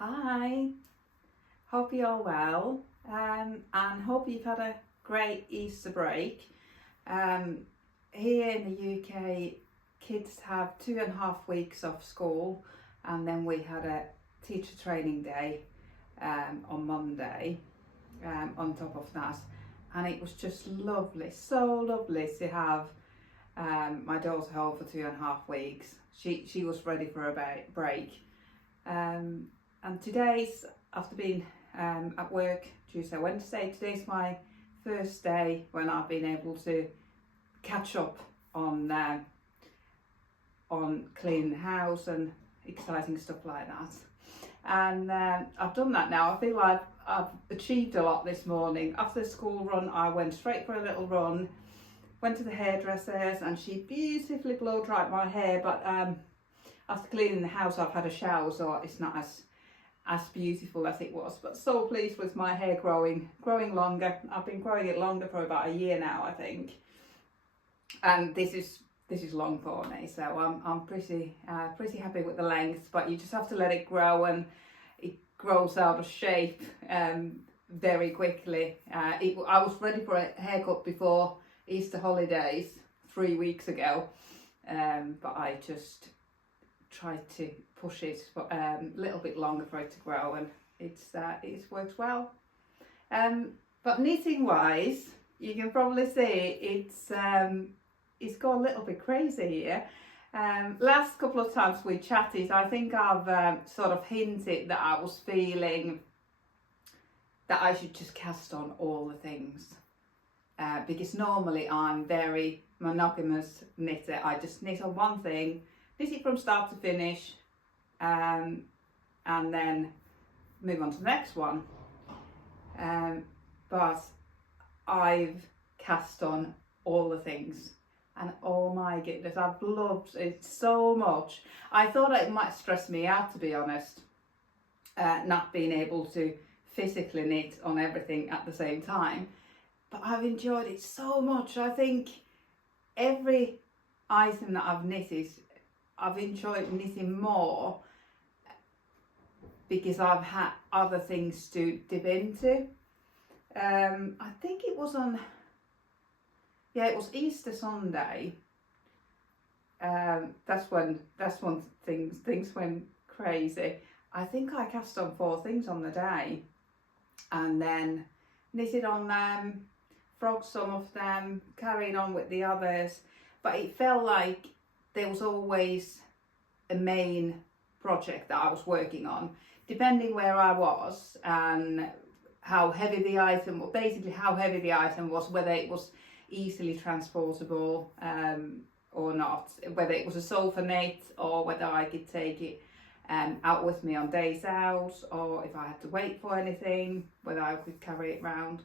Hi, hope you're well and hope you've had a great Easter break. Here in the UK, kids have 2.5 weeks off school, and then we had a teacher training day on Monday on top of that, and it was just lovely, so lovely to have my daughter home for 2.5 weeks. She was ready for a break. And today's, after being at work Tuesday, Wednesday, today's my first day when I've been able to catch up on cleaning the house and exciting stuff like that. And I've done that now. I feel like I've achieved a lot this morning. After the school run, I went straight for a little run, went to the hairdresser's, and she beautifully blow dried my hair. But after cleaning the house, I've had a shower, so it's not as beautiful as it was, but so pleased with my hair growing longer. I've been growing it longer for about a year now, I think, and this is long for me, so I'm pretty happy with the length. But you just have to let it grow, and it grows out of shape very quickly. I was ready for a haircut before Easter holidays 3 weeks ago, but I just tried to push it for a little bit longer for it to grow, and it works well. But knitting wise, you can probably see it's got a little bit crazy here. Last couple of times we chatted, I think I've sort of hinted that I was feeling that I should just cast on all the things, because normally I'm very monogamous knitter. I just knit on one thing, knit it from start to finish, and then move on to the next one. But I've cast on all the things, and oh my goodness, I've loved it so much. I thought it might stress me out, to be honest, not being able to physically knit on everything at the same time, but I've enjoyed it so much. I think every item that I've knitted, I've enjoyed knitting more because I've had other things to dip into. I think it was it was Easter Sunday. That's when things went crazy. I think I cast on 4 things on the day, and then knitted on them, frogged some of them, carrying on with the others. But it felt like there was always a main project that I was working on, depending where I was and how heavy the item was, whether it was easily transportable or not, whether it was a sofa knit or whether I could take it out with me on days out, or if I had to wait for anything, whether I could carry it round.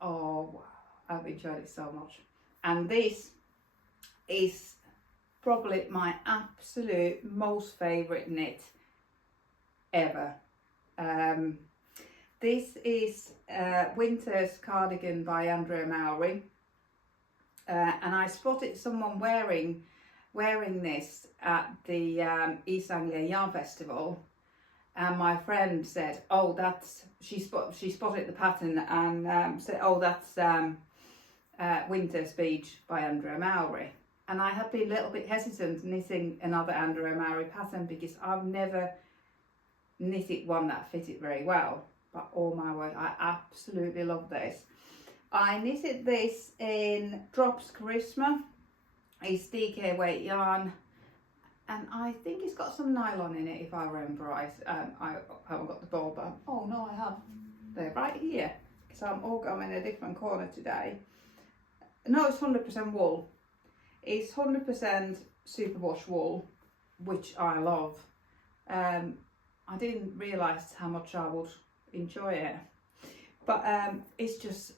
Oh, I've enjoyed it so much. And this is probably my absolute most favourite knit ever. This is Winter's Cardigan by Andrea Mowry, and I spotted someone wearing this at the East Anglia Yarn Festival, and my friend said, "Oh, she spotted the pattern and said, oh, that's Winter's Beach by Andrea Mowry." And I had been a little bit hesitant knitting another Andrea Mowry pattern because I've never knitted one that fitted very well. But oh my word, I absolutely love this. I knitted this in Drops Charisma. It's DK weight yarn, and I think it's got some nylon in it, if I remember right. I haven't got the ball, but oh no, I have. They're right here, because I'm in a different corner today. No, it's 100% wool. It's 100% superwash wool, which I love. I didn't realise how much I would enjoy it, but it's just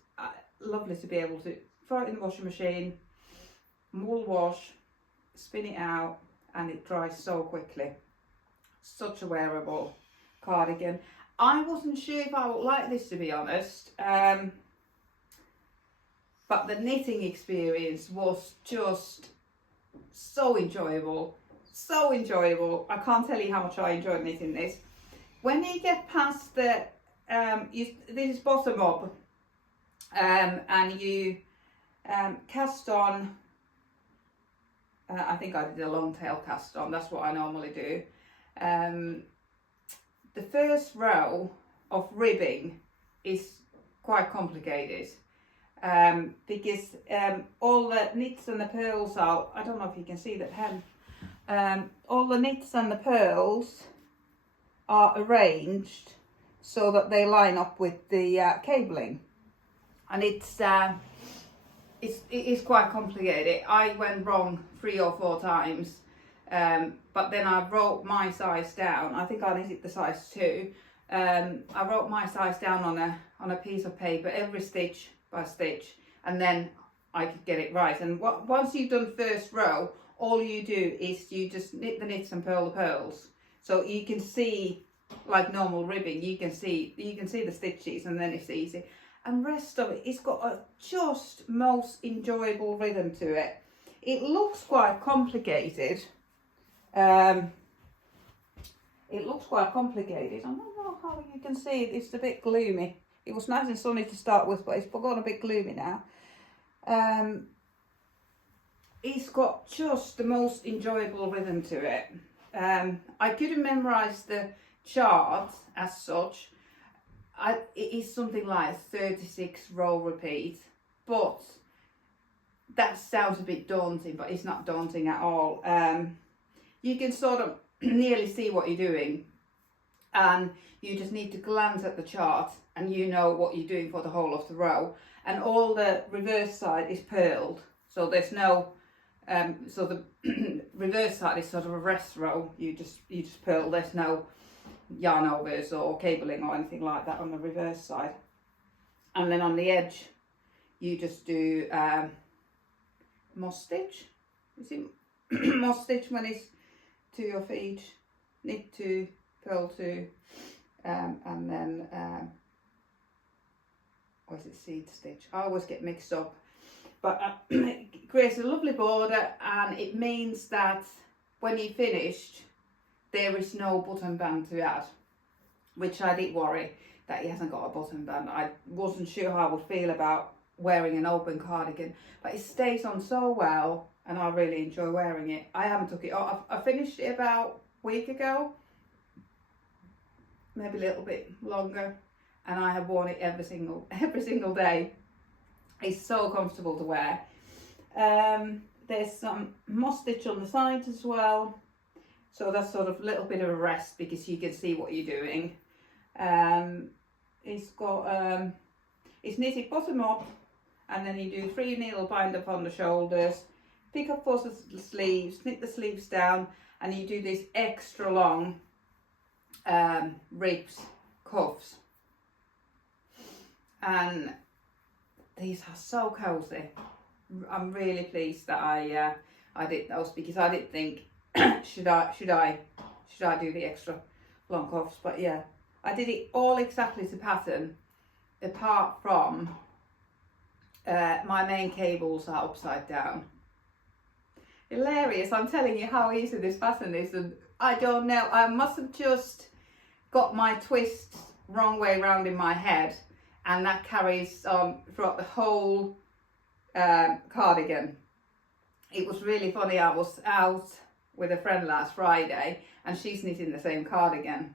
lovely to be able to throw it in the washing machine, wool wash, spin it out, and it dries so quickly. Such a wearable cardigan. I wasn't sure if I would like this, to be honest, but the knitting experience was just so enjoyable. I can't tell you how much I enjoyed knitting this. when you get past the, this is bottom up, and you cast on, I think I did a long tail cast on, that's what I normally do. The first row of ribbing is quite complicated, because all the knits and the pearls are, I don't know if you can see that hem, all the knits and the pearls are arranged so that they line up with the cabling, and it is quite complicated. I went wrong 3 or 4 times, but then I wrote my size down. I think I knitted the size 2. I wrote my size down on a piece of paper, every stitch by stitch, and then I could get it right. And once you've done first row, all you do is you just knit the knits and purl the pearls. So you can see, like normal ribbing, you can see the stitches, and then it's easy. And rest of it, it's got a just most enjoyable rhythm to it. It looks quite complicated. It looks quite complicated. I don't know how you can see it. It's a bit gloomy. It was nice and sunny to start with, but it's gone a bit gloomy now. It's got just the most enjoyable rhythm to it. I couldn't memorize the chart as such. It is something like 36 row repeat, but that sounds a bit daunting, but it's not daunting at all. You can sort of nearly see what you're doing, and you just need to glance at the chart and you know what you're doing for the whole of the row. And all the reverse side is purled, so there's no so the reverse side is sort of a rest row. You just purl. There's no yarn overs or cabling or anything like that on the reverse side. And then on the edge you just do moss stitch. Is it moss stitch when it's 2 of each, knit 2, purl 2, and then or is it seed stitch? I always get mixed up, but it creates a lovely border, and it means that when you finished, there is no button band to add, which I did worry that he hasn't got a button band. I wasn't sure how I would feel about wearing an open cardigan, but it stays on so well, and I really enjoy wearing it. I haven't took it off. I finished it about a week ago, maybe a little bit longer, and I have worn it every single day. It's so comfortable to wear. There's some moss stitch on the sides as well. So that's sort of a little bit of a rest because you can see what you're doing. It's got it's knitted bottom up, and then you do 3 needle bind up on the shoulders, pick up for the sleeves, knit the sleeves down, and you do these extra long ribs, cuffs, and these are so cozy. I'm really pleased that I did those, because I did think should I do the extra long cuffs, but yeah, I did it all exactly to pattern, apart from my main cables are upside down. Hilarious. I'm telling you how easy this pattern is, and I don't know, I must have just got my twists wrong way round in my head, and that carries on throughout the whole cardigan. It was really funny. I was out with a friend last Friday, and she's knitting the same cardigan,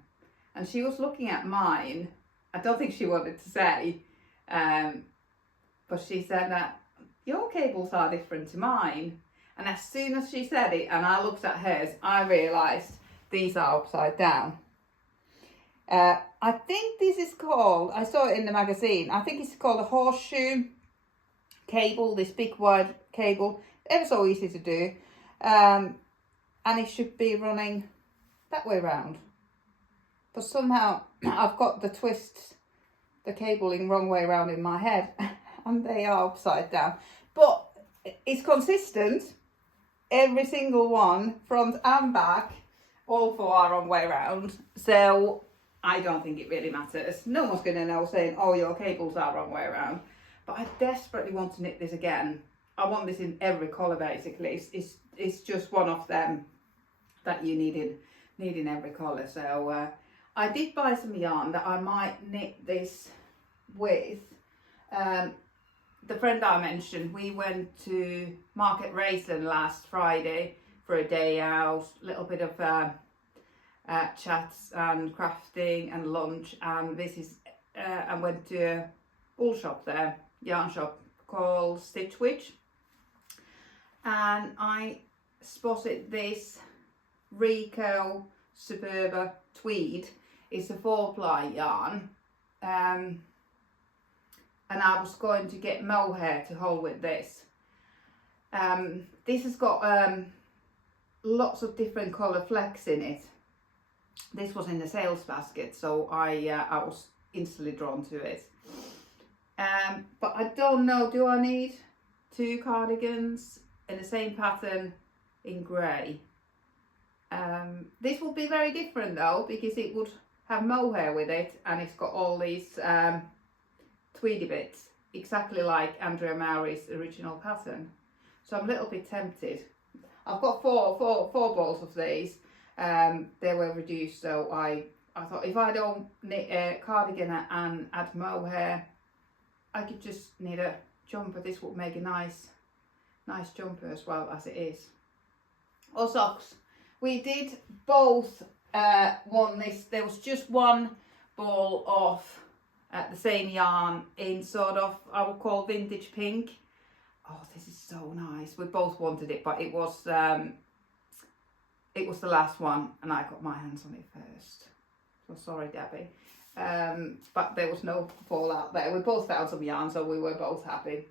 and she was looking at mine. I don't think she wanted to say, but she said that your cables are different to mine. And as soon as she said it and I looked at hers, I realised these are upside down. I think this is called, I saw it in the magazine, I think it's called a horseshoe cable, this big wide cable. Ever so easy to do. And it should be running that way round. But somehow I've got the twists, the cabling wrong way around in my head, and they are upside down. But it's consistent. Every single one, front and back, all 4 are wrong way round. So I don't think it really matters. No one's going to know saying, oh, your cables are wrong way around. But I desperately want to knit this again. I want this in every colour basically. It's just one of them that you need in every colour. So I did buy some yarn that I might knit this with. The friend I mentioned, we went to Market Raisin last Friday for a day out, little bit of chats and crafting and lunch, and this is I went to a wool shop there, yarn shop called Stitch Witch, and I spotted this Rico Superba tweed. It's a 4-ply yarn, and I was going to get mohair to hold with this. This has got lots of different colour flecks in it. This was in the sales basket, so I was instantly drawn to it. But I don't know, do I need 2 cardigans in the same pattern in grey? This will be very different though, because it would have mohair with it, and it's got all these tweedy bits, exactly like Andrea Mowry's original pattern. So I'm a little bit tempted. I've got four balls of these. They were reduced, so I thought if I don't knit a cardigan and add mohair, I could just knit a jumper. This would make a nice jumper as well as it is. Or socks. We did both want this. There was just one ball of the same yarn in sort of, I would call vintage pink. Oh, this is so nice. We both wanted it, but it was the last one, and I got my hands on it first. So sorry, Debbie. But there was no fallout there. We both found some yarn, so we were both happy.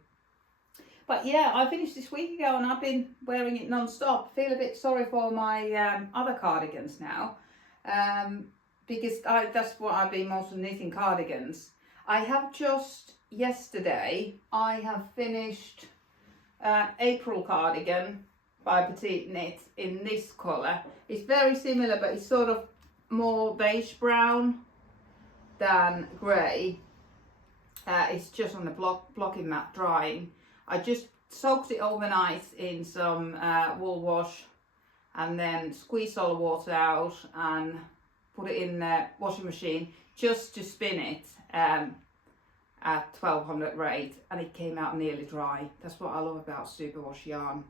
But yeah, I finished this week ago, and I've been wearing it non-stop. Feel a bit sorry for my other cardigans now, because that's what I've been mostly knitting, cardigans. I have just yesterday, I have finished April cardigan by Petite knit in this colour. It's very similar, but it's sort of more beige brown than grey. It's just on the blocking mat drying. I just soaked it overnight in some wool wash, and then squeezed all the water out and put it in the washing machine just to spin it at 1200 rate, and it came out nearly dry. That's what I love about superwash yarn.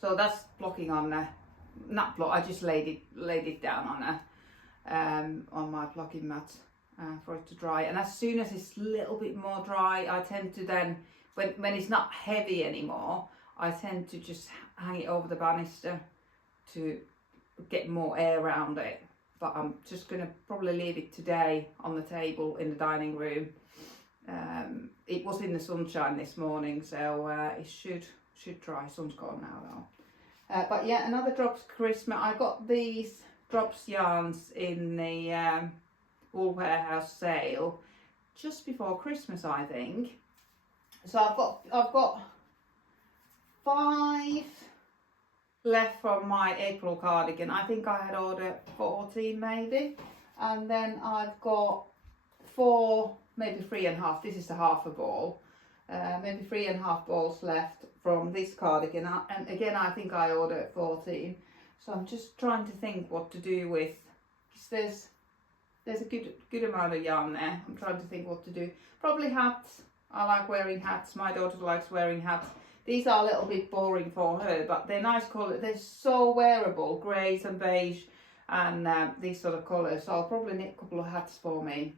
So that's blocking on the, not block, I just laid it down on my blocking mat for it to dry. And as soon as it's a little bit more dry, I tend to then, when it's not heavy anymore, I tend to just hang it over the banister to get more air around it. But I'm just going to probably leave it today on the table in the dining room. It was in the sunshine this morning, so it should dry. Sun's gone now though. But yeah, another Drops Christmas. I got these Drops yarns in the Wool Warehouse sale just before Christmas, I think. So I've got 5 left from my April cardigan. I think I had ordered 14 maybe, and then I've got 4, maybe 3.5. This is the half a ball, maybe 3.5 balls left from this cardigan, and again I think I ordered 14. So I'm just trying to think what to do with, because there's a good amount of yarn there. I'm trying to think what to do. Probably hats. I like wearing hats. My daughter likes wearing hats. These are a little bit boring for her, but they're nice colours. They're so wearable, greys and beige, and these sort of colours. So I'll probably knit a couple of hats for me,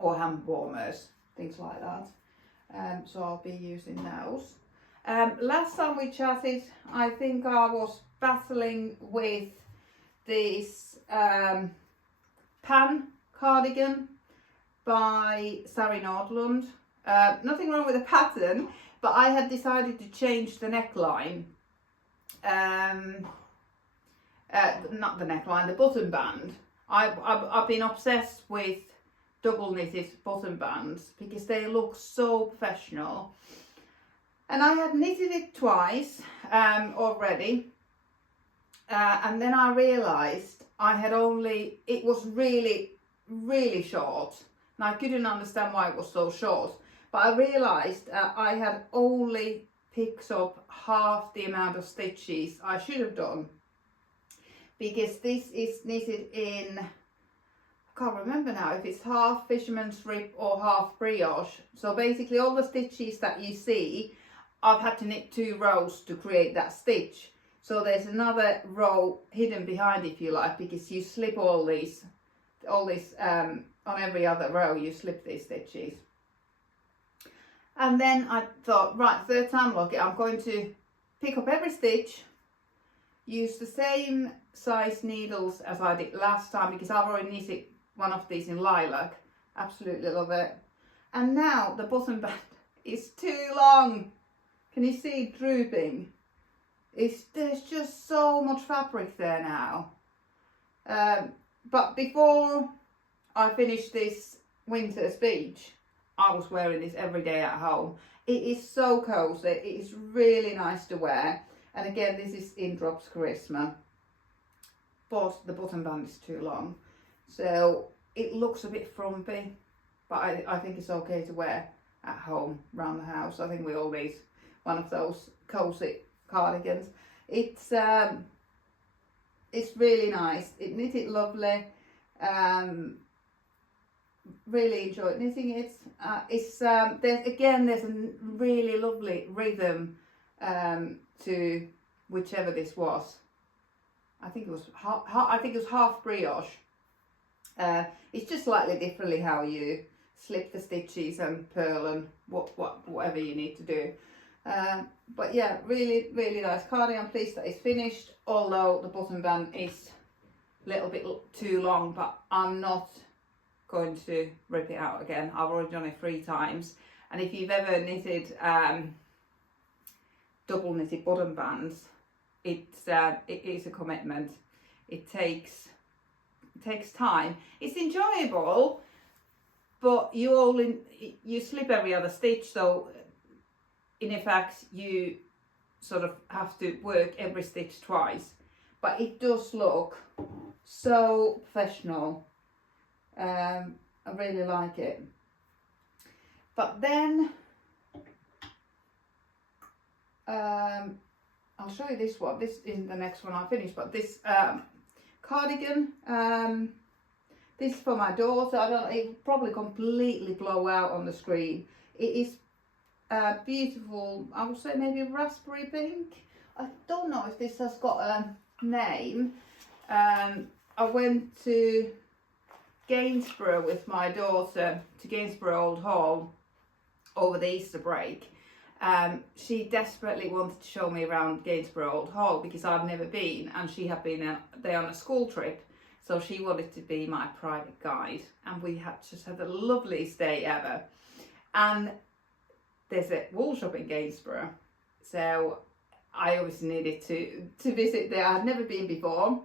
or hand warmers, things like that. So I'll be using those. Last time we chatted, I think I was battling with this Pan cardigan by Sari Nordlund. Nothing wrong with the pattern, but I had decided to change the neckline. Not the neckline, the button band. I've been obsessed with double knitted button bands because they look so professional. And I had knitted it twice already. And then I realised it was really short. And I couldn't understand why it was so short. But I realised I had only picked up half the amount of stitches I should have done. Because this is knitted in can't remember now if it's half fisherman's rib or half brioche. So basically all the stitches that you see, I've had to knit 2 rows to create that stitch. So there's another row hidden behind, if you like, because you slip all this on every other row, you slip these stitches. And then I thought, right, third time lucky, I'm going to pick up every stitch, use the same size needles as I did last time, because I've already knitted one of these in lilac. Absolutely love it. And now the bottom band is too long. Can you see it drooping? There's just so much fabric there now. But before I finished this winter's beach, I was wearing this every day at home. It is so cozy. It is really nice to wear. And again, this is in Drops Charisma. But the bottom band is too long. So it looks a bit frumpy. But I think it's okay to wear at home, around the house. I think we all need one of those cozy cardigans. It's really nice. It knitted lovely. Really enjoyed knitting it. There's a really lovely rhythm to whichever this was. I think it was half brioche. It's just slightly differently how you slip the stitches and purl and whatever you need to do. But yeah, really, really nice cardigan. I'm pleased that it's finished, although the bottom band is a little bit too long, but I'm not going to rip it out again. I've already done it 3 times. And if you've ever knitted double knitted bottom bands, it is a commitment. It takes time. It's enjoyable, but you slip every other stitch, so in effect you sort of have to work every stitch twice, but it does look so professional. I really like it. But then I'll show you this one. This isn't the next one I finished, but this cardigan, this is for my daughter. It will probably completely blow out on the screen. It is beautiful. I would say maybe raspberry pink. I don't know if this has got a name. I went to Gainsborough with my daughter, to Gainsborough Old Hall over the Easter break. She desperately wanted to show me around Gainsborough Old Hall because I've never been, and she had been there on a school trip, so she wanted to be my private guide, and we had just had the loveliest day ever. And there's a wool shop in Gainsborough, so I obviously needed to visit there. I'd never been before,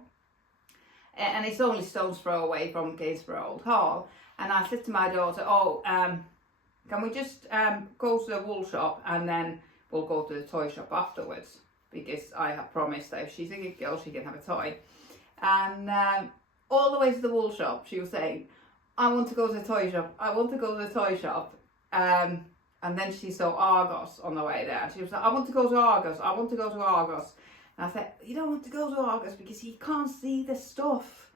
and it's only stone's throw away from Gainsborough Old Hall. And I said to my daughter, can we just go to the wool shop and then we'll go to the toy shop afterwards, because I have promised that if she's a good girl she can have a toy. And all the way to the wool shop she was saying, I want to go to the toy shop, I want to go to the toy shop. And then she saw Argos on the way there. She was like, I want to go to Argos, I want to go to Argos. And I said, you don't want to go to Argos because you can't see the stuff.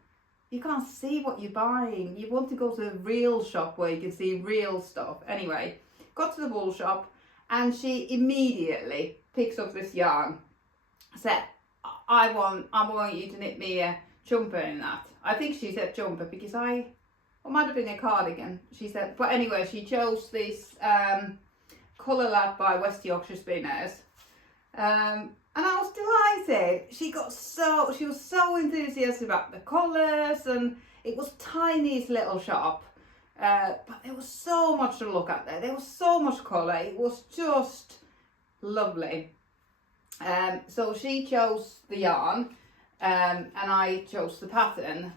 You can't see what you're buying. You want to go to a real shop where you can see real stuff. Anyway, got to the wool shop and she immediately picks up this yarn. Said, I want you to knit me a jumper in that. I think she said jumper because it might have been a cardigan, she said. But anyway, she chose this Colour Lab by West Yorkshire Spinners. And I was delighted. She was so enthusiastic about the colours, and it was tiniest little shop. But there was so much to look at there. There was so much colour. It was just lovely. So she chose the yarn, and I chose the pattern.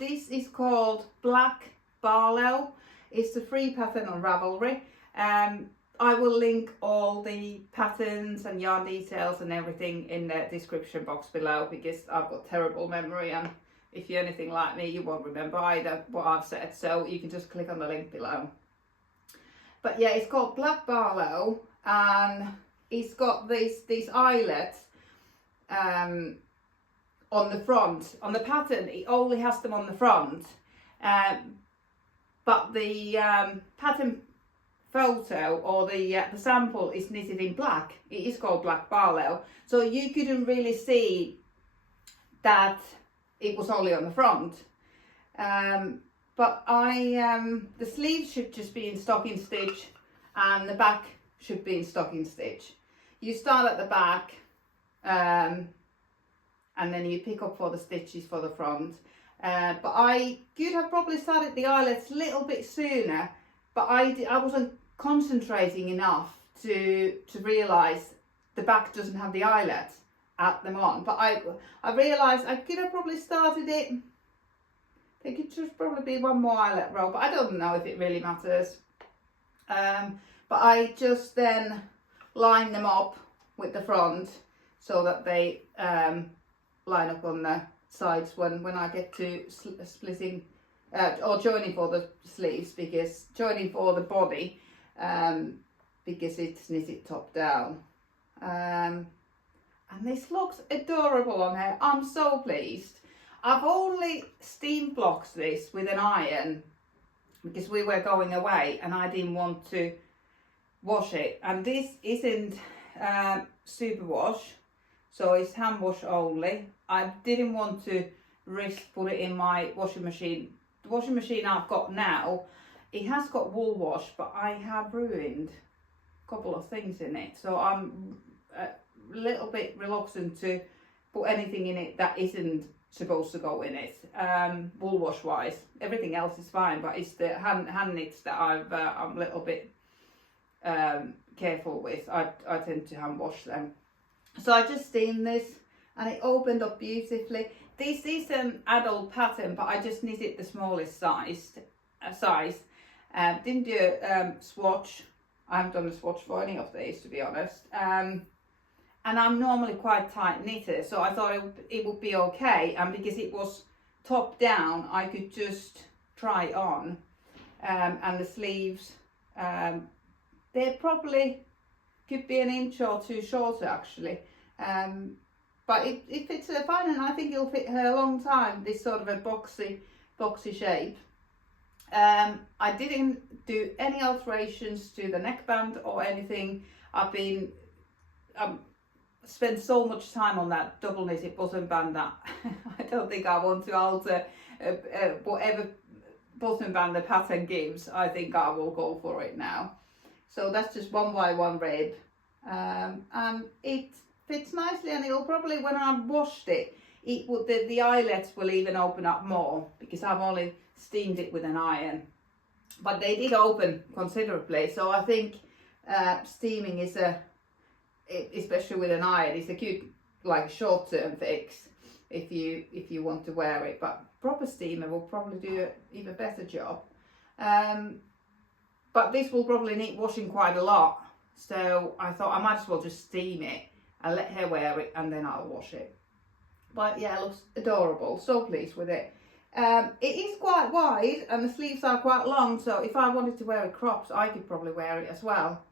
This is called Black Barlow. It's the free pattern on Ravelry. I will link all the patterns and yarn details and everything in the description box below, because I've got terrible memory, and if you're anything like me you won't remember either what I've said, so you can just click on the link below. But yeah, it's called Black Barlow, and it's got these eyelets on the front. On the pattern it only has them on the front, But the pattern photo or the sample is knitted in black. It is called black Barlow, so you couldn't really see that it was only on the front. But the sleeves should just be in stocking stitch and the back should be in stocking stitch. You start at the back and then you pick up for the stitches for the front. But I could have probably started the eyelets a little bit sooner, but I wasn't concentrating enough to realise the back doesn't have the eyelet at them on. But I realised I could have probably started it. There could just probably be one more eyelet row, but I don't know if it really matters. But I just then line them up with the front so that they line up on the sides when I get to splitting or joining for the sleeves, because joining for the body, because it's knitted top down. And this looks adorable on her. I'm so pleased. I've only steam blocked this with an iron because we were going away and I didn't want to wash it, and this isn't super wash, so it's hand wash only. I didn't want to risk put it in my washing machine. The washing machine I've got now, it has got wool wash, but I have ruined a couple of things in it, so I'm a little bit reluctant to put anything in it that isn't supposed to go in it, wool wash wise. Everything else is fine, but it's the hand knits that I'm a little bit careful with. I tend to hand wash them. So I just steamed this and it opened up beautifully. This is an adult pattern, but I just knitted the smallest size. Didn't do a swatch. I haven't done a swatch for any of these, to be honest. And I'm normally quite tight knitter, so I thought it would be okay. And because it was top down, I could just try it on. And the sleeves, they probably could be an inch or two shorter actually. But it fits her fine, and I think it'll fit her a long time, this sort of a boxy shape. I didn't do any alterations to the neckband or anything. I've spent so much time on that double knitted button band that I don't think I want to alter whatever button band the pattern gives. I think I will go for it now. So that's just 1 by 1 rib, and it fits nicely, and it'll probably, when I've washed it, the eyelets will even open up more because I've only steamed it with an iron, but they did open considerably. So I think steaming is especially with an iron, is a cute like short-term fix if you want to wear it, but proper steamer will probably do an even better job. But this will probably need washing quite a lot, so I thought I might as well just steam it and let her wear it, and then I'll wash it. But yeah, it looks adorable. So pleased with it. It is quite wide and the sleeves are quite long, so if I wanted to wear it cropped, I could probably wear it as well.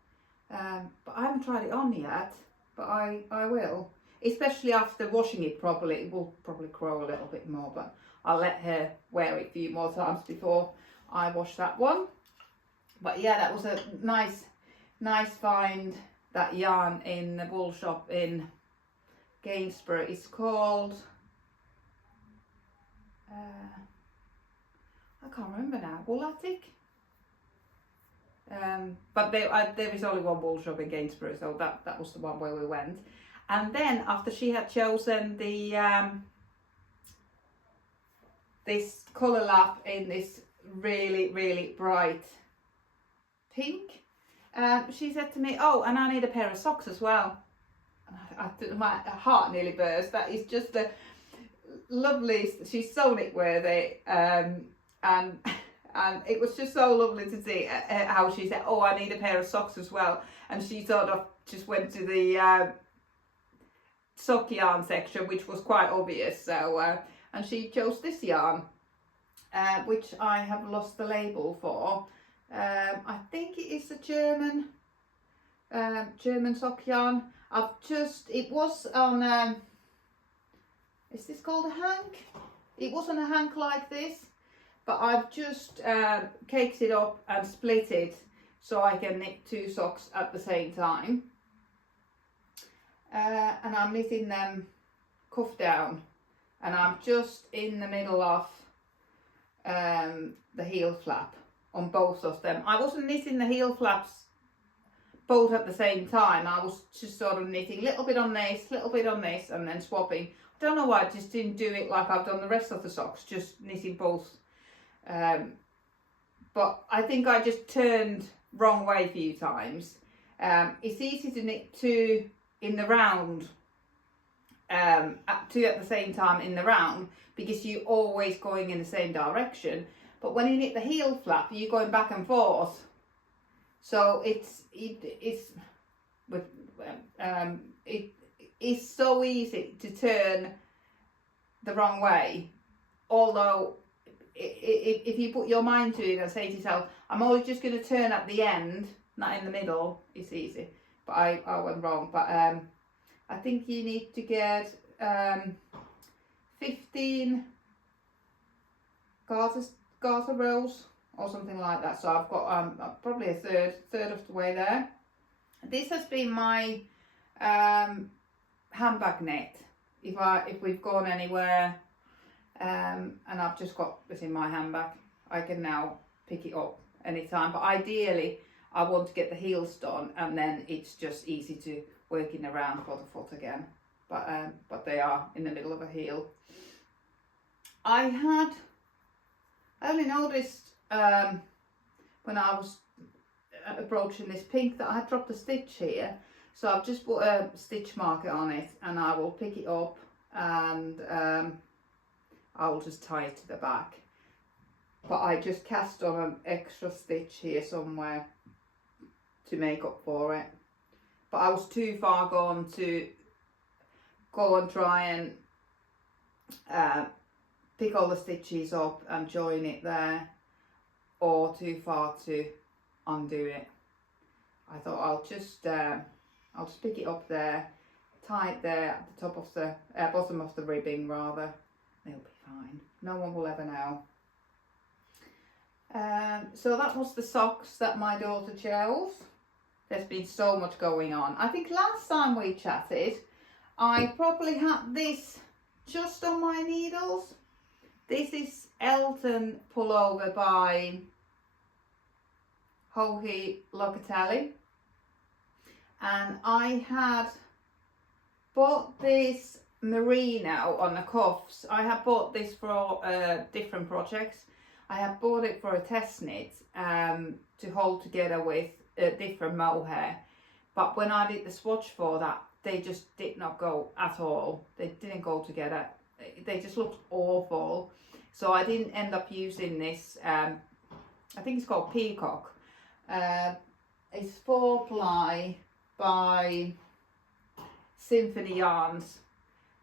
But I haven't tried it on yet, but I will. Especially after washing it properly, it will probably grow a little bit more, but I'll let her wear it a few more times before I wash that one. But yeah, that was a nice find, that yarn in the wool shop in Gainsborough. It's called, I can't remember now, Wool Attic. But there is only one wool shop in Gainsborough, so that was the one where we went. And then after she had chosen the this colour lap in this really bright pink, she said to me, oh, and I need a pair of socks as well. My heart nearly burst. That is just the loveliest. She's so knit worthy, and it was just so lovely to see how she said, oh, I need a pair of socks as well. And she sort of just went to the sock yarn section, which was quite obvious. So and she chose this yarn, which I have lost the label for. I think it is a German sock yarn. It was on, is this called a hank? It wasn't a hank like this, but I've just caked it up and split it so I can knit 2 socks at the same time. And I'm knitting them cuff down, and I'm just in the middle of the heel flap on both of them. I wasn't knitting the heel flaps both at the same time. I was just sort of knitting a little bit on this, little bit on this, and then swapping. I don't know why I just didn't do it like I've done the rest of the socks, just knitting both. But I think I just turned wrong way a few times. It's easy to knit 2 in the round, 2 at the same time in the round, because you're always going in the same direction. But when you knit the heel flap, you're going back and forth. So it is so easy to turn the wrong way. Although, if you put your mind to it and say to yourself, I'm always just going to turn at the end, not in the middle, it's easy. But I went wrong. But I think you need to get 15 garter rows or something like that. So I've got probably a third of the way there. This has been my handbag knit. If we've gone anywhere and I've just got this in my handbag, I can now pick it up anytime. But ideally, I want to get the heels done, and then it's just easy to working around for the foot again. But they are in the middle of a heel. I only noticed when I was approaching this pink that I had dropped a stitch here, so I've just put a stitch marker on it, and I will pick it up and I will just tie it to the back. But I just cast on an extra stitch here somewhere to make up for it. But I was too far gone to go and try and pick all the stitches up and join it there, or too far to undo it. I thought I'll just pick it up there, tie it there at the top of the bottom of the ribbing rather. It'll be fine. No one will ever know. So that was the socks that my daughter chose. There's been so much going on. I think last time we chatted, I probably had this just on my needles. This is Elton Pullover by Locatelli. And I had bought this merino on the cuffs. I have bought this for different projects. I have bought it for a test knit to hold together with different mohair. But when I did the swatch for that, they just did not go at all. They didn't go together. They just looked awful. So I didn't end up using this. I think it's called Peacock. It's 4-ply by Symphony Yarns.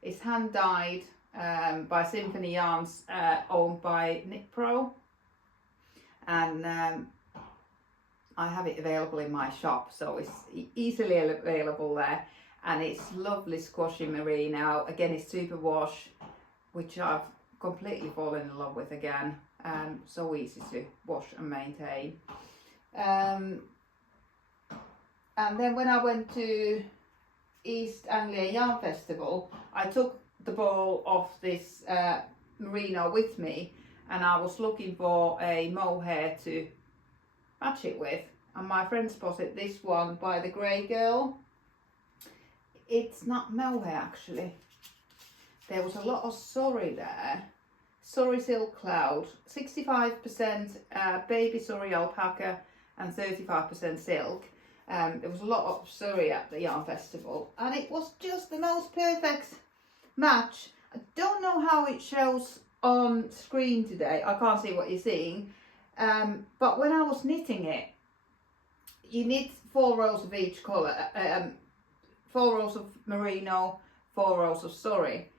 It's hand dyed by Symphony Yarns, owned by Knit Pro, and I have it available in my shop, so it's easily available there. And it's lovely squashy merino. Again, it's super wash, which I've completely fallen in love with again. So easy to wash and maintain. And then when I went to East Anglia Yarn Festival, I took the ball of this merino with me, and I was looking for a mohair to match it with, and my friend spotted this one by the Grey Girl. It's not mohair actually. There was a lot of Sari there. Sari Silk Cloud, 65% baby Sari alpaca and 35% silk. There was a lot of Sari at the Yarn Festival, and it was just the most perfect match. I don't know how it shows on screen today. I can't see what you're seeing. But when I was knitting it, you knit 4 rows of each colour. 4 rows of merino, 4 rows of Sari.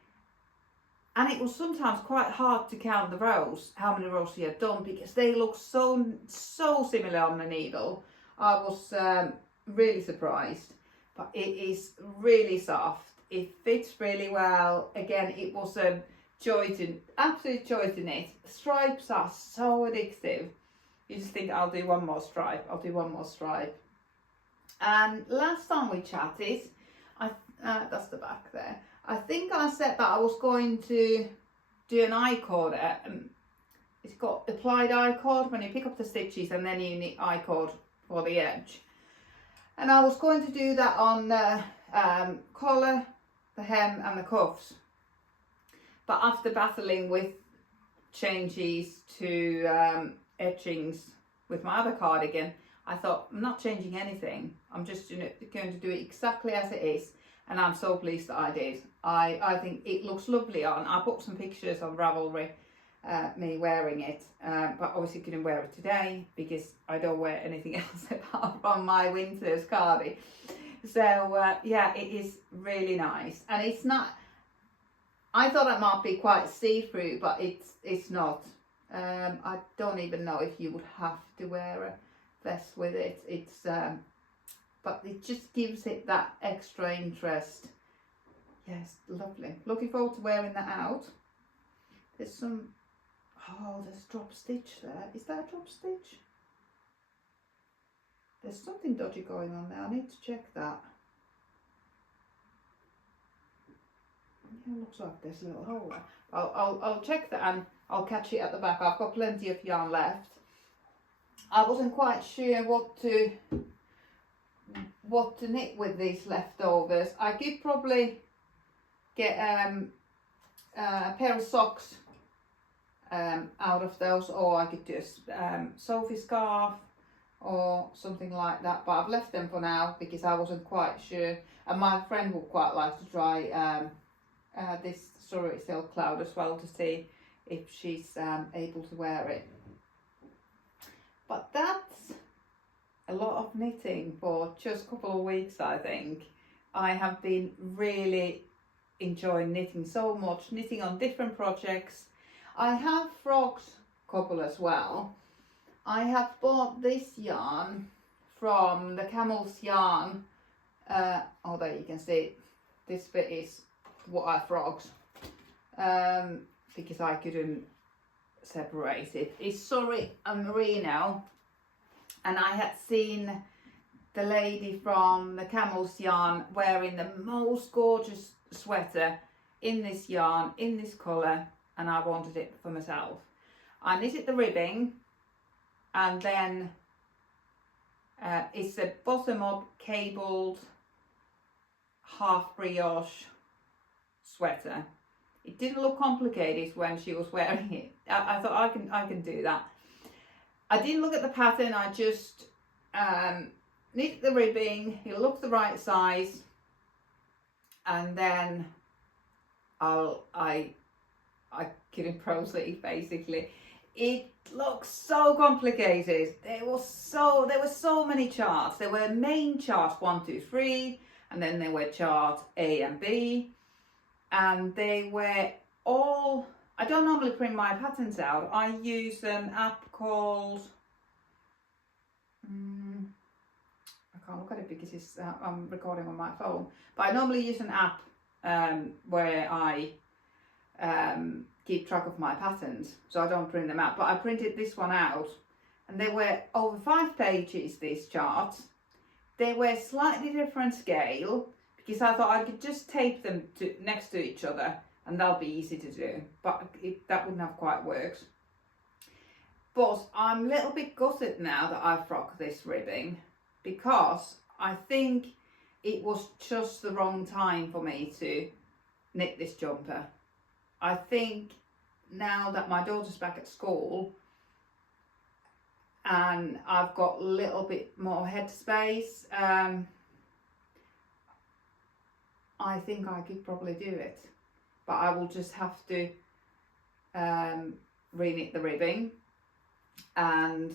And it was sometimes quite hard to count the rows, how many rows you had done, because they look so similar on the needle. I was really surprised, but it is really soft. It fits really well. Again, it was a absolute joy to knit. Stripes are so addictive. You just think, I'll do one more stripe, I'll do one more stripe. And last time we chatted, that's the back there. I think I said that I was going to do an I-cord. It's got applied I-cord when you pick up the stitches and then you knit I-cord for the edge. And I was going to do that on the collar, the hem and the cuffs. But after battling with changes to etchings with my other cardigan, I thought, I'm not changing anything. I'm just going to do it exactly as it is. And I'm so pleased that I did. I think it looks lovely on. I put some pictures on Ravelry, me wearing it. But obviously couldn't wear it today because I don't wear anything else apart from my winter's cardi. So yeah, it is really nice. And it's not, I thought it might be quite see-through, but it's not. I don't even know if you would have to wear a vest with it. It's but it just gives it that extra interest. Yes, lovely. Looking forward to wearing that out. There's some, there's drop stitch there. Is that a drop stitch? There's something dodgy going on there. I need to check that. Yeah, looks like there's a little hole there. I'll check that and I'll catch it at the back. I've got plenty of yarn left. I wasn't quite sure what to knit with these leftovers. I could probably get a pair of socks out of those, or I could do a Sophie scarf or something like that, but I've left them for now because I wasn't quite sure. And my friend would quite like to try this Surrey silk cloud as well to see if she's able to wear it. But that's a lot of knitting for just a couple of weeks, I think. I have been really enjoying knitting so much, knitting on different projects. I have frogged a couple as well. I have bought this yarn from the Camel's Yarn. Oh, there you can see this bit is what I frogged because I couldn't separate it. It's Sari and Merino, and I had seen the lady from the Camel's Yarn wearing the most gorgeous sweater in this yarn, in this colour, and I wanted it for myself. I knitted the ribbing, and then it's a bottom up cabled half brioche sweater. It didn't look complicated when she was wearing it. I thought I can do that. I didn't look at the pattern. I just knit the ribbing. It looked the right size, and then I couldn't proceed. Basically, it looks so complicated. There were so many charts. There were main charts 1, 2, 3, and then there were chart A and B. And they were all, I don't normally print my patterns out. I use an app called, I can't look at it because it's, I'm recording on my phone. But I normally use an app where I keep track of my patterns, so I don't print them out. But I printed this one out, and they were over 5 pages, these charts. They were slightly different scale, because I thought I could just tape them next to each other and that'll be easy to do, but that wouldn't have quite worked. But I'm a little bit gutted now that I've frogged this ribbing, because I think it was just the wrong time for me to knit this jumper. I think now that my daughter's back at school and I've got a little bit more headspace, I think I could probably do it, but I will just have to re-knit the ribbing and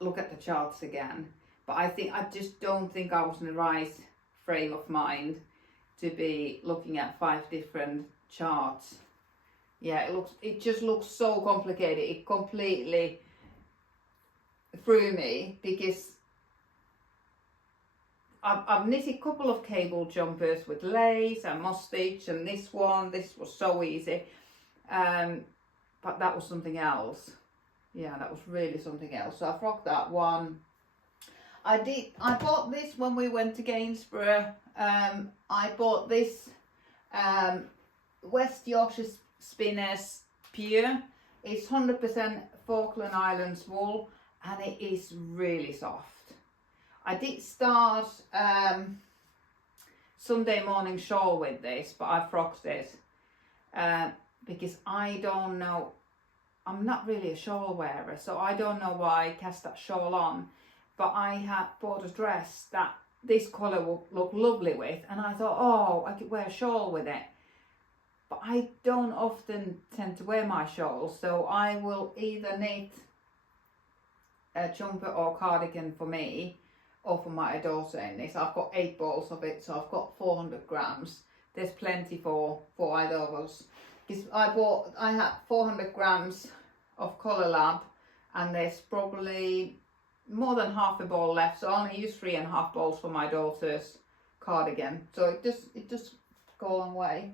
look at the charts again. But I just don't think I was in the right frame of mind to be looking at 5 different charts. Yeah, it just looks so complicated. It completely threw me, because I've knitted a couple of cable jumpers with lace and moss stitch, and this was so easy. but that was something else. Yeah, that was really something else. So I frocked that one. I bought this when we went to Gainsborough. I bought this West Yorkshire Spinners Pure. It's 100% Falkland Islands wool, and it is really soft. I did start Sunday morning shawl with this, but I frocked it because I don't know, I'm not really a shawl wearer, so I don't know why I cast that shawl on, but I had bought a dress that this colour will look lovely with, and I thought, oh, I could wear a shawl with it. But I don't often tend to wear my shawls, so I will either knit a jumper or cardigan for me or for my daughter in this. I've got 8 balls of it, so I've got 400 grams. There's plenty for either of us. Because I had 400 grams of Colour Lab, and there's probably more than half a ball left, so I only use 3.5 balls for my daughter's cardigan. So it just go a long way.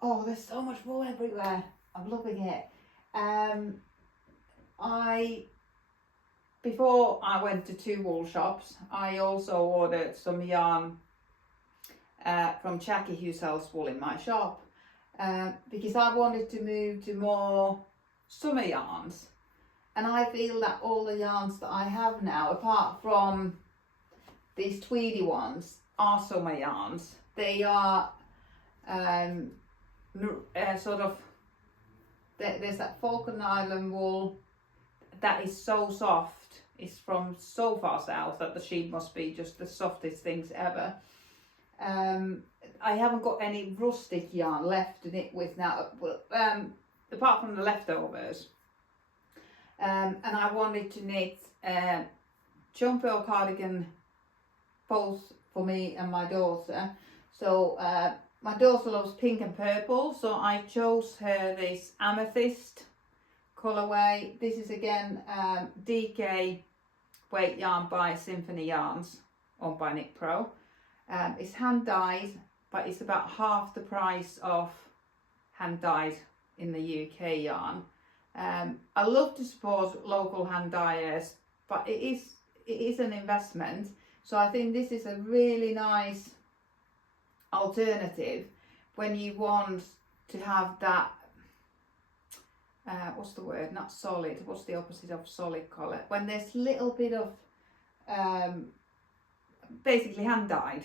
Oh, there's so much wool everywhere. I'm loving it. Before I went to 2 wool shops, I also ordered some yarn from Jackie, who sells wool in my shop, because I wanted to move to more summer yarns, and I feel that all the yarns that I have now, apart from these tweedy ones, are summer yarns. They are sort of, there's that Falkland Island wool that is so soft. It's from so far south that the sheep must be just the softest things ever. I haven't got any rustic yarn left to knit with now, apart from the leftovers. And I wanted to knit jumper or cardigan both for me and my daughter. So my daughter loves pink and purple, so I chose her this amethyst colourway. This is again DK weight yarn by Symphony Yarns, owned by Knit Pro. It's hand dyed, but it's about half the price of hand dyed in the UK yarn. I love to support local hand dyers, but it is an investment. So I think this is a really nice alternative when you want to have that what's the word, not solid, what's the opposite of solid colour, when there's little bit of basically hand dyed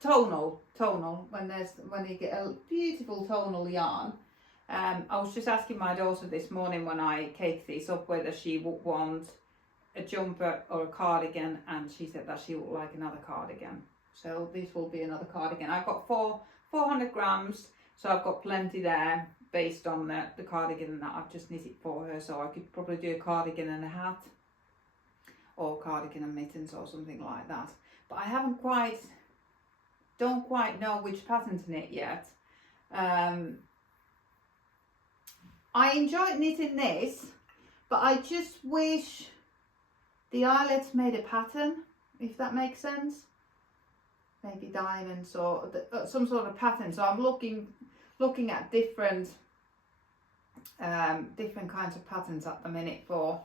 tonal, when you get a beautiful tonal yarn. I was just asking my daughter this morning when I caked these up whether she would want a jumper or a cardigan, and she said that she would like another cardigan. So this will be another cardigan. I've got 400 grams, so I've got plenty there based on the cardigan that I've just knitted for her. So I could probably do a cardigan and a hat, or cardigan and mittens or something like that. But I don't quite know which pattern to knit yet. I enjoyed knitting this, but I just wish the eyelets made a pattern, if that makes sense. Maybe diamonds or some sort of pattern. So I'm looking at different kinds of patterns at the minute for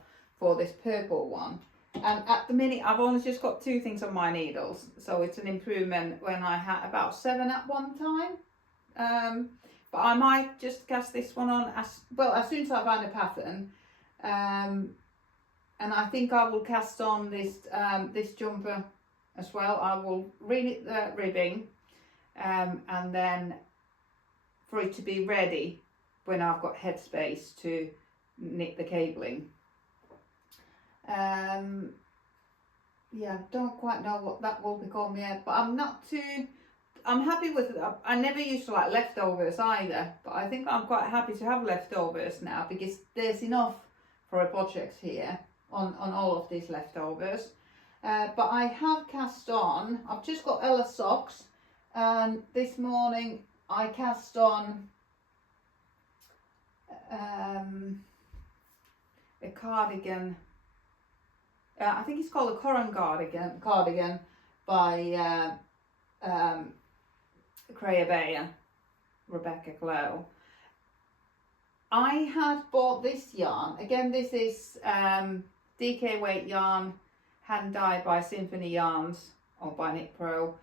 this purple one. And at the minute I've only just got 2 things on my needles, so it's an improvement when I had about 7 at one time. But I might just cast this one on as soon as I find a pattern. And I think I will cast on this jumper as well. I will re-knit the ribbing, and then for it to be ready when I've got headspace to knit the cabling. Yeah, don't quite know what that will become yet, but I'm happy with it. I never used to like leftovers either, but I think I'm quite happy to have leftovers now, because there's enough for a project here on all of these leftovers. But I have cast on, I've just got Ella socks, and this morning I cast on a cardigan. I think it's called a Corran cardigan by CreaBea. Rebecca Clow. I had bought this yarn. Again, this is DK weight yarn, hand dyed by Symphony Yarns or by Knit Pro.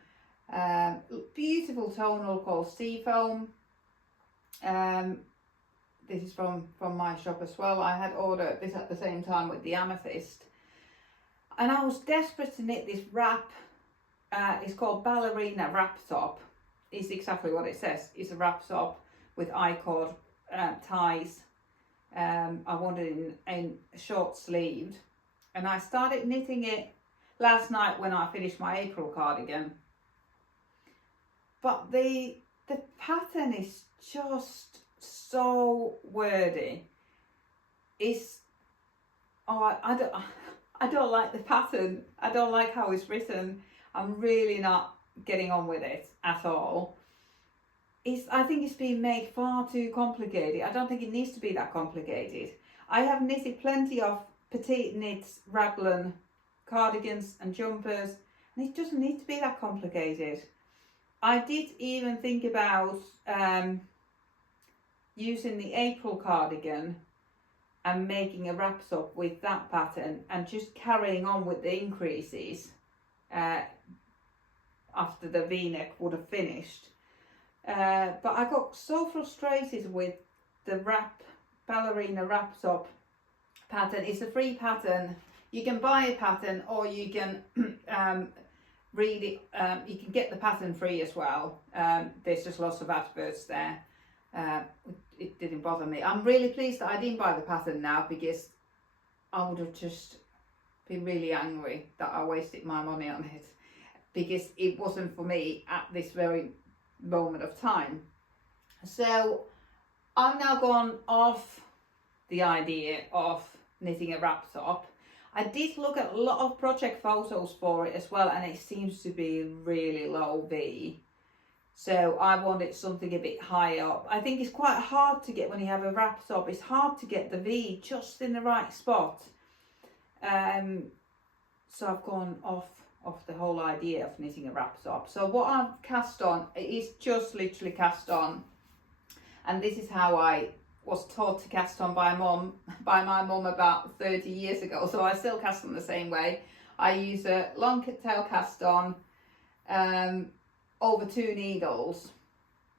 Beautiful tonal called Seafoam. This is from my shop as well. I had ordered this at the same time with the Amethyst. And I was desperate to knit this wrap. It's called Ballerina wrap top. It's exactly what it says. It's a wrap top with I-cord ties. I wanted it in short sleeved. And I started knitting it last night when I finished my April cardigan. But the pattern is just so wordy. It's I don't like the pattern. I don't like how it's written. I'm really not getting on with it at all. I think it's been made far too complicated. I don't think it needs to be that complicated. I have knitted plenty of Petite knits, raglan, cardigans and jumpers, and it doesn't need to be that complicated. I did even think about using the April cardigan and making a wrap up with that pattern and just carrying on with the increases after the v-neck would have finished. But I got so frustrated with the Ballerina wrap top pattern. It's a free pattern. You can buy a pattern or you can read it. You can get the pattern free as well. There's just lots of adverts there. It didn't bother me. I'm really pleased that I didn't buy the pattern now, because I would have just been really angry that I wasted my money on it, because it wasn't for me at this very moment of time. So I've now gone off the idea of knitting a wrap top. I did look at a lot of project photos for it as well, and it seems to be really low V. So I wanted something a bit higher up. I think it's quite hard to get when you have a wrap top. It's hard to get the V just in the right spot. So I've gone off the whole idea of knitting a wrap top. So what I've cast on is just literally cast on. And this is how I was taught to cast on by my mum about 30 years ago. So I still cast on the same way. I use a long tail cast on over 2 needles.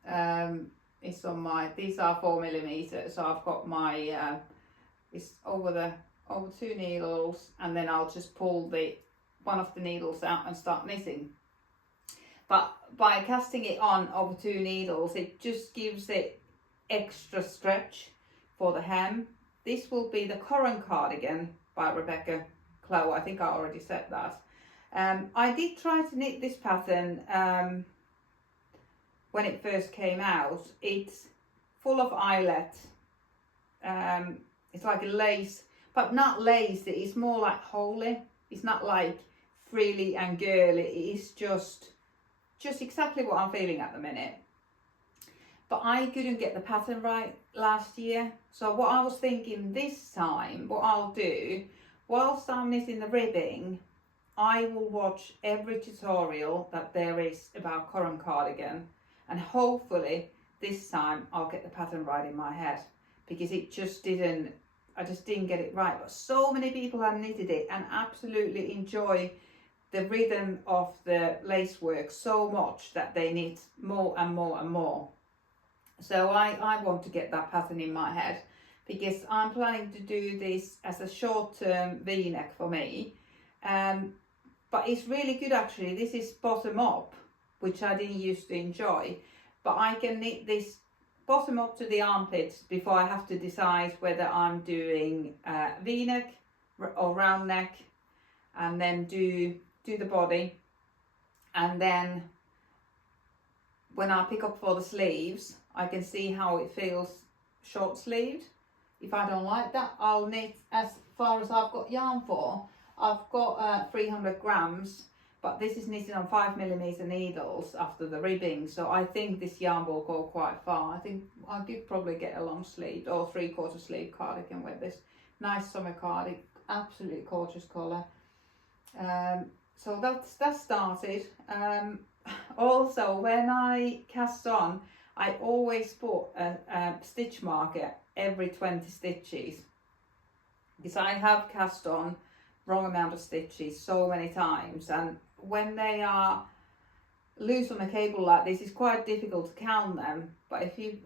It's on my, these are 4mm, so I've got my it's over 2 needles, and then I'll just pull one of the needles out and start knitting. But by casting it on over 2 needles, it just gives it extra stretch for the hem. This will be the Corran cardigan by Rebecca Clow. I think I already said that. I did try to knit this pattern when it first came out. It's full of eyelet. It's like a lace, but not lace. It's more like holey. It's not like frilly and girly. It's just exactly what I'm feeling at the minute. But I couldn't get the pattern right last year. So what I was thinking this time, what I'll do, whilst I'm knitting the ribbing, I will watch every tutorial that there is about Corran cardigan, and hopefully this time I'll get the pattern right in my head, because I just didn't get it right. But so many people have knitted it and absolutely enjoy the rhythm of the lace work so much that they knit more and more and more. So I want to get that pattern in my head, because I'm planning to do this as a short-term v-neck for me. But it's really good actually. This is bottom up, which I didn't used to enjoy. But I can knit this bottom up to the armpits before I have to decide whether I'm doing v-neck or round neck, and then do the body. And then when I pick up for the sleeves, I can see how it feels short sleeved. If I don't like that, I'll knit as far as I've got yarn for. I've got 300 grams, but this is knitted on 5mm needles after the ribbing, so I think this yarn will go quite far. I think I could probably get a long sleeve or 3/4 sleeve cardigan with this. Nice summer cardigan, absolutely gorgeous colour. So that started. Also, when I cast on, I always put a stitch marker every 20 stitches, because I have cast on wrong amount of stitches so many times, and when they are loose on a cable like this, it's quite difficult to count them. But if you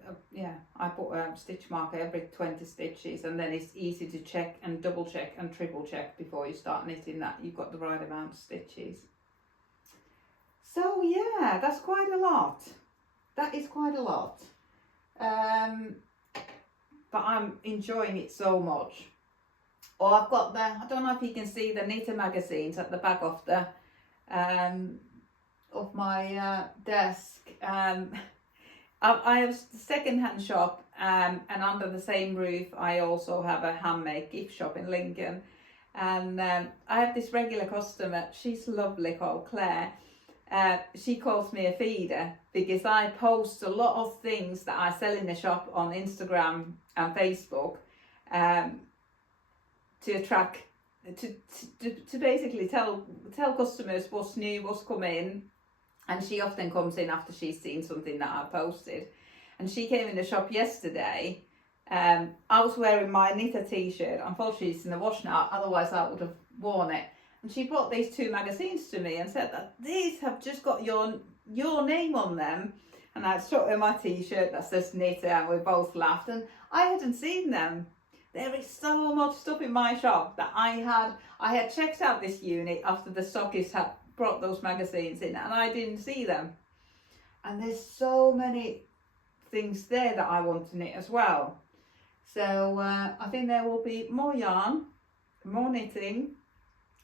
I put a stitch marker every 20 stitches, and then it's easy to check and double check and triple check before you start knitting that you've got the right amount of stitches. So yeah, that's quite a lot. That is quite a lot. But I'm enjoying it so much. Oh, I've got I don't know if you can see the knitter magazines at the back of the of my desk. I have a second-hand shop, and under the same roof I also have a handmade gift shop in Lincoln. And I have this regular customer, she's lovely, called Claire. She calls me a feeder because I post a lot of things that I sell in the shop on Instagram and Facebook, to attract, to basically tell customers what's new, what's come in. And she often comes in after she's seen something that I posted. And she came in the shop yesterday. I was wearing my knitter t-shirt. Unfortunately, it's in the wash now, otherwise I would have worn it. And she brought these 2 magazines to me and said that these have just got your name on them. And I showed her my t-shirt that says knitter, and we both laughed. And I hadn't seen them. There is so much stuff in my shop that I had checked out this unit after the stockist had brought those magazines in, and I didn't see them. And there's so many things there that I want to knit as well. So I think there will be more yarn, more knitting,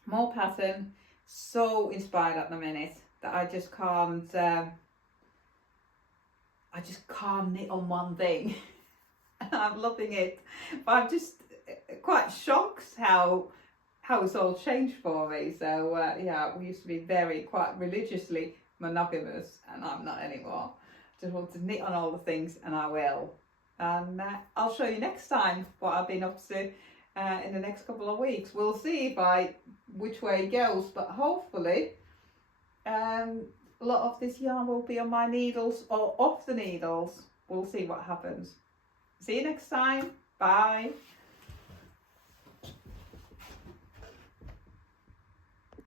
more pattern. So inspired at the minute that I just can't knit on one thing. I'm loving it, but I'm just quite shocked how it's all changed for me. So we used to be quite religiously monogamous, and I'm not anymore. Just want to knit on all the things, and I will. And I'll show you next time what I've been up to in the next couple of weeks. We'll see which way it goes, but hopefully a lot of this yarn will be on my needles or off the needles. We'll see what happens. See you next time. Bye.